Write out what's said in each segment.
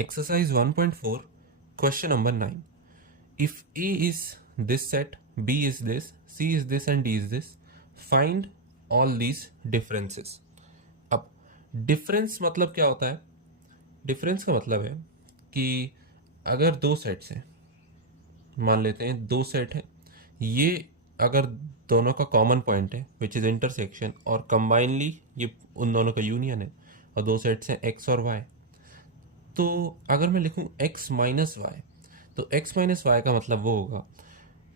Exercise 1.4, question number 9. If A is this set, B is this, C is this and D is this, find all these differences. अब difference मतलब क्या होता है? Difference का मतलब है कि अगर दो सेट्स हैं, मान लेते हैं दो सेट हैं, ये अगर दोनों का कॉमन पॉइंट है विच इज़ इंटरसेक्शन और कंबाइनली ये उन दोनों का यूनियन है और दो सेट्स हैं एक्स और वाई, तो अगर मैं लिखूं x माइनस वाई, तो x माइनस वाई का मतलब वो होगा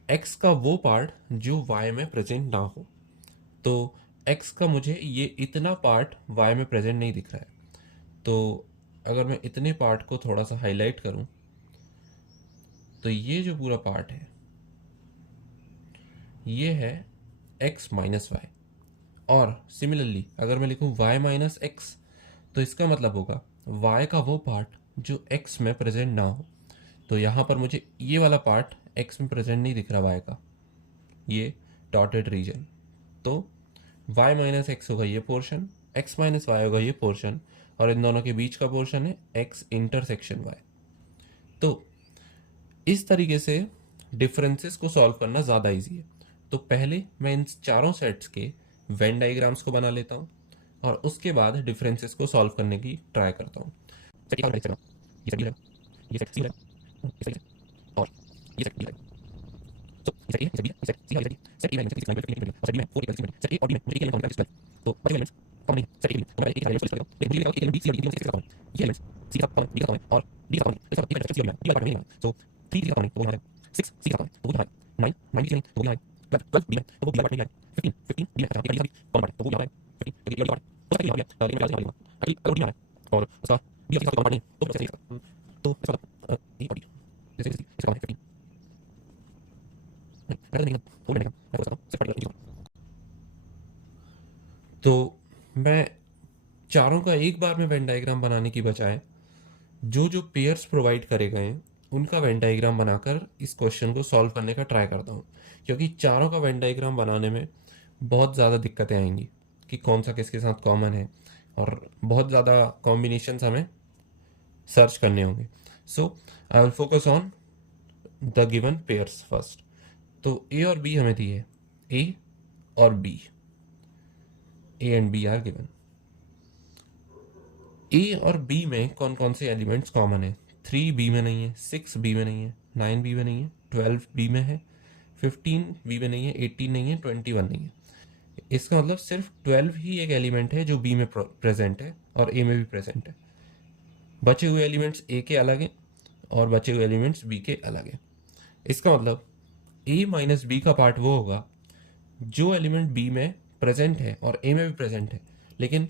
x का वो पार्ट जो y में प्रेजेंट ना हो। तो x का मुझे ये इतना पार्ट y में प्रेजेंट नहीं दिख रहा है, तो अगर मैं इतने पार्ट को थोड़ा सा हाईलाइट करूं तो ये जो पूरा पार्ट है ये है x माइनस वाई। और सिमिलरली अगर मैं लिखूं y माइनस एक्स, तो इसका मतलब होगा y का वो पार्ट जो x में प्रेजेंट ना हो। तो यहाँ पर मुझे ये वाला पार्ट x में प्रेजेंट नहीं दिख रहा y का, ये डॉटेड रीजन। तो y माइनस एक्स होगा ये पोर्शन, x माइनस वाई होगा ये पोर्शन, और इन दोनों के बीच का पोर्शन है x इंटरसेक्शन y। तो इस तरीके से डिफरेंसेस को सॉल्व करना ज़्यादा इजी है। तो पहले मैं इन चारों सेट्स के वेन डायग्राम्स को बना लेता हूँ और उसके बाद डिफरेंसेस को सॉल्व करने की ट्राई करता हूँ। ये सेट सी है, ये सेट और ये सेट डी है। तो ये सेट ए, ये सेट बी, ये सेट सी है, ये set D, set A, set C, set A और सेट बी में 4 इक्वल सेट ए और डी में मुझे एक एलिमेंट कॉमन है, तो बचे एलिमेंट्स कॉमन नहीं, सेट ए बी तो मैं एक एलिमेंट सोल्व करूंगा, लेकिन मुझे एक एलिमेंट बी सी और डी में से कॉमन है, ये एलिमेंट्स सी का कॉमन, डी का कॉमन और डी का कॉमन, इसका एक वेक्टर सी और डी वाला पार्ट नहीं है। सो 3 डी का कॉमन तो वो यहाँ है, 6 सी का कॉमन तो वो यहाँ है, 9 डी नहीं तो वो यहाँ है, 12 डी में तो वो डी वाला पार्ट नहीं है, 15 डी में अच्छा ये डी कॉमन पार्ट तो वो यहाँ है, 15 क्योंकि ये वाला पार्ट हो सकता है यहाँ पे लेकिन मैं निकालूंगा अगली अगर डी यहाँ है और उसका डी का कॉमन पार्ट नहीं है तो कैसे इसका तो इसका ए और डी जैसे इसका कॉमन है 15 नहीं नहीं वो नहीं मैं बोलता हूं सिर्फ पर्टिकुलर। तो मैं चारों का एक बार में वेन डायग्राम बनाने की बजाय जो जो पेयर्स प्रोवाइड करे गए हैं उनका वेन डायग्राम बनाकर इस क्वेश्चन को सॉल्व करने का ट्राई करता हूँ, क्योंकि चारों का वेन डायग्राम बनाने में बहुत ज़्यादा दिक्कतें आएंगी कि कौन सा किसके साथ कॉमन है और बहुत ज़्यादा कॉम्बिनेशंस हमें सर्च करने होंगे। So I will focus on the given pairs first. तो ए और बी हमें दिए, ए और B, A and B are given. A और बी में कौन कौन से एलिमेंट्स कॉमन है? 3 बी में नहीं है, 6 बी में नहीं है, 9 बी में नहीं है, 12 बी में है, 15 बी में नहीं है, 18 नहीं है, 21 नहीं है। इसका मतलब सिर्फ 12 ही एक एलिमेंट है जो बी में प्रेजेंट है और ए में भी प्रेजेंट है। बचे हुए एलिमेंट्स ए के अलग हैं और बचे हुए एलिमेंट्स बी के अलग हैं। इसका मतलब ए माइनस बी का पार्ट वो होगा जो एलिमेंट बी में प्रेजेंट है और ए में भी प्रेजेंट है, लेकिन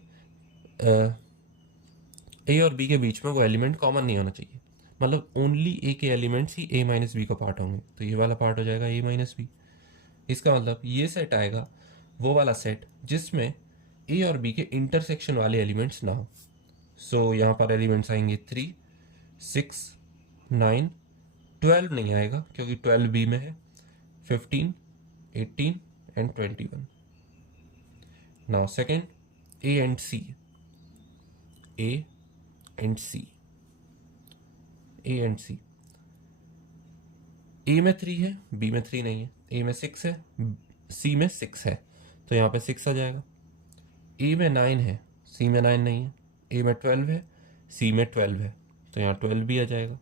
ए और बी के बीच में वो एलिमेंट कॉमन नहीं होना चाहिए। मतलब ओनली ए के एलिमेंट्स ही ए माइनस बी का पार्ट होंगे, तो ये वाला पार्ट हो जाएगा ए माइनस बी। इसका मतलब ये सेट आएगा वो वाला सेट जिसमें ए और बी के इंटरसेक्शन वाले एलिमेंट्स ना हो। सो यहाँ पर एलिमेंट्स आएंगे 3, 6, 9, 12 नहीं आएगा क्योंकि 12 बी में है, 15, 18 and 21। Now second, A and C, A and C, A and C. A में 3 है, बी में 3 नहीं है, ए में 6 है, सी में 6 है, तो यहाँ पे 6 आ जाएगा। ए में 9 है, सी में 9 नहीं है, ए में 12 है, सी में 12 है, तो यहाँ 12 भी आ जाएगा।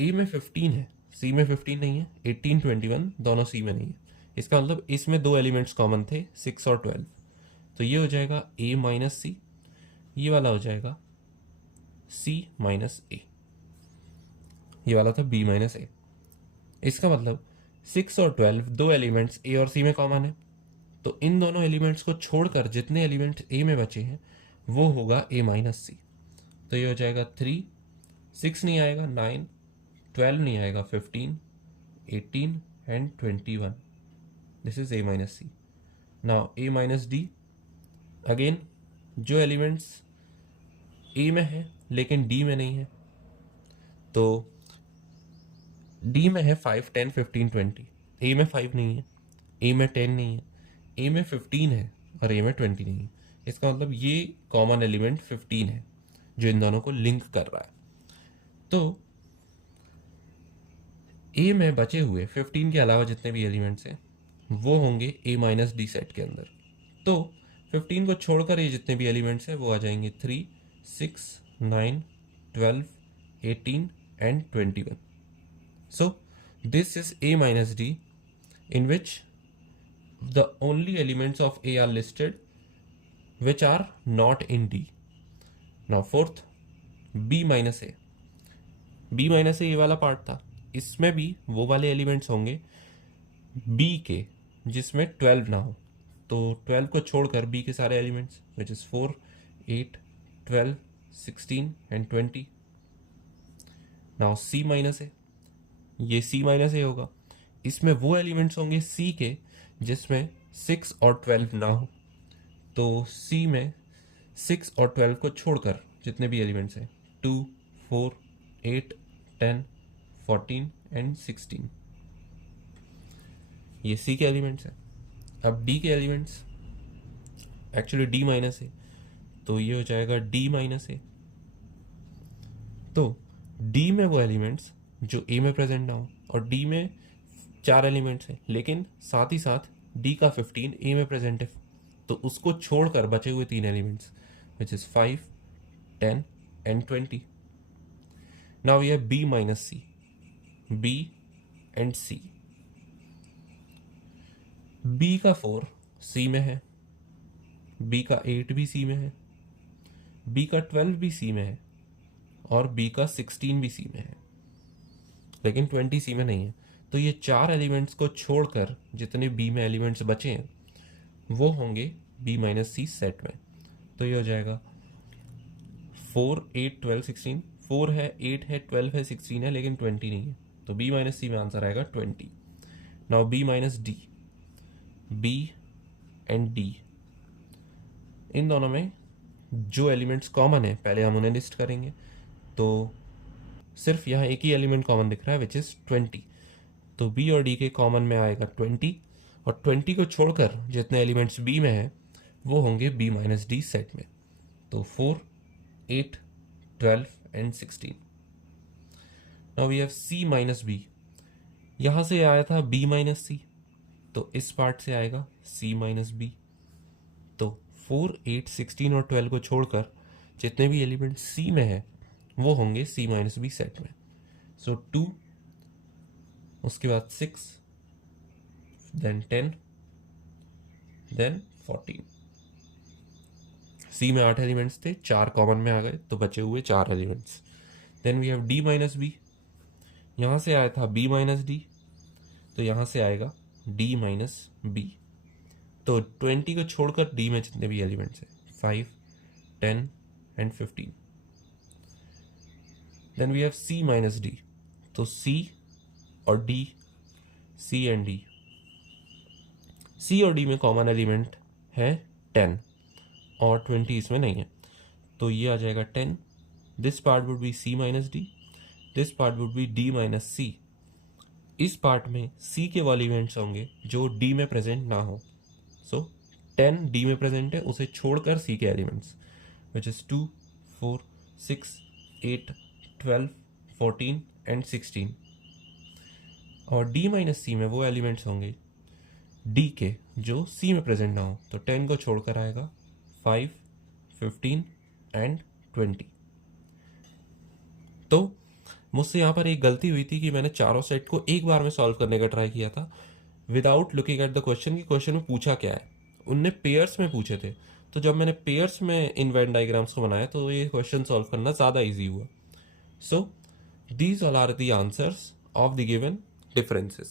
ए में 15 है, सी में 15 नहीं है, 18, 21 दोनों सी में नहीं है। इसका मतलब इसमें दो एलिमेंट्स कॉमन थे, 6 और 12, तो ये हो जाएगा ए माइनस सी, ये वाला हो जाएगा सी माइनस ए, ये वाला था बी माइनस ए। इसका मतलब 6 और 12 दो एलिमेंट्स ए और सी में कॉमन है, तो इन दोनों एलिमेंट्स को छोड़कर जितने एलिमेंट्स ए में बचे हैं वो होगा ए माइनस सी। तो ये हो जाएगा 3, 6 नहीं आएगा, 9, 12 नहीं आएगा, 15, 18 and 21। This is A minus C. Now A minus D, again जो एलिमेंट्स ए में है लेकिन डी में नहीं है, तो डी में है 5, 10, 15, 20, ए में 5 नहीं है, ए में 10 नहीं है, ए में 15 है और ए में 20 नहीं है। इसका मतलब ये कॉमन एलिमेंट 15 है, जो इन दोनों को लिंक कर रहा है। तो ए में बचे हुए 15 के अलावा जितने भी एलिमेंट्स हैं वो होंगे ए माइनस डी सेट के अंदर। तो 15 को छोड़कर ये जितने भी एलिमेंट्स हैं वो आ जाएंगे 3, 6, 9, 12, 18 and 21। So this is A minus D in which the only elements of A are listed which are not in D. Now fourth, B minus A. B minus A ये वाला पार्ट था, इसमें भी वो वाले एलिमेंट्स होंगे B के जिसमें 12 ना हो। तो 12 को छोड़कर B के सारे elements which is 4, 8, 12, 16 and 20. Now C minus A, ये C minus A होगा, इसमें वो एलिमेंट्स होंगे C के जिसमें 6 और 12 ना हो। तो C में 6 और 12 को छोड़कर जितने भी एलिमेंट्स हैं 2, 4, 8, 10, 14 एंड 16, ये C के एलिमेंट्स हैं। अब D के एलिमेंट्स एक्चुअली D माइनस है, तो ये हो जाएगा D माइनस है। तो D में वो एलिमेंट्स जो A में प्रेजेंट ना हो, और D में 4 एलिमेंट्स हैं लेकिन साथ ही साथ D का 15 A में प्रेजेंट है, तो उसको छोड़कर बचे हुए 3 elements which is 5, 10 and 20। Now we have B minus C, B and C। B का 4 C में है, B का 8 भी C में है, B का 12 भी C में है, और B का 16 भी C में है, लेकिन 20 C में नहीं है। तो ये 4 एलिमेंट्स को छोड़कर जितने B में एलिमेंट्स बचे हैं वो होंगे B माइनस सी सेट में। तो ये हो जाएगा 4, 8, 12, 16। 4 है, 8 है, 12 है, 16 है, लेकिन 20 नहीं है, तो B माइनस सी में आंसर आएगा 20। Now B minus D, B and D, इन दोनों में जो एलिमेंट्स कॉमन है पहले हम उन्हें लिस्ट करेंगे। तो सिर्फ यहाँ एक ही एलिमेंट कॉमन दिख रहा है विच इज़ 20, तो B और D के कॉमन में आएगा 20, और 20 को छोड़कर जितने एलिमेंट्स B में हैं वो होंगे B माइनस डी सेट में। तो 4, 8, 12 and 16। Now we have C minus B, यहाँ से आया था B माइनस C, तो इस पार्ट से आएगा C माइनस B। तो 4, 8, 16 और 12 को छोड़कर जितने भी एलिमेंट C में है वो होंगे C माइनस B सेट में। सो 2, उसके बाद 6, देन 10, देन 14। C में 8 एलिमेंट्स थे, 4 कॉमन में आ गए, तो बचे हुए 4 elements. Then we have D minus B, यहाँ से आया था B माइनस D, तो यहाँ से आएगा D माइनस B। तो 20 को छोड़कर D में जितने भी एलिमेंट्स हैं 5, 10 and 15। Then we have C minus D, तो C और D, C and D, C और D में कॉमन एलिमेंट है 10 और 20 इसमें नहीं है, तो ये आ जाएगा 10। This part would be C minus D, this part would be D minus C। इस पार्ट में C के वो एलिमेंट्स होंगे जो D में प्रेजेंट ना हो। सो 10 D में प्रेजेंट है, उसे छोड़कर C के एलिमेंट्स विच इज 2, 4, 6, 8, 12, 14 एंड 16। और D माइनस C में वो एलिमेंट्स होंगे D के जो C में प्रेजेंट ना हो, तो 10 को छोड़कर आएगा 5, 15 एंड 20। तो मुझसे यहाँ पर एक गलती हुई थी कि मैंने चारों सेट को एक बार में सॉल्व करने का ट्राई किया था without looking at the question कि क्वेश्चन में पूछा क्या है। उनने पेयर्स में पूछे थे, तो जब मैंने पेयर्स में इन वेन डायग्राम्स को बनाया तो ये क्वेश्चन सॉल्व करना ज़्यादा ईजी हुआ। So these all are the answers of the given differences.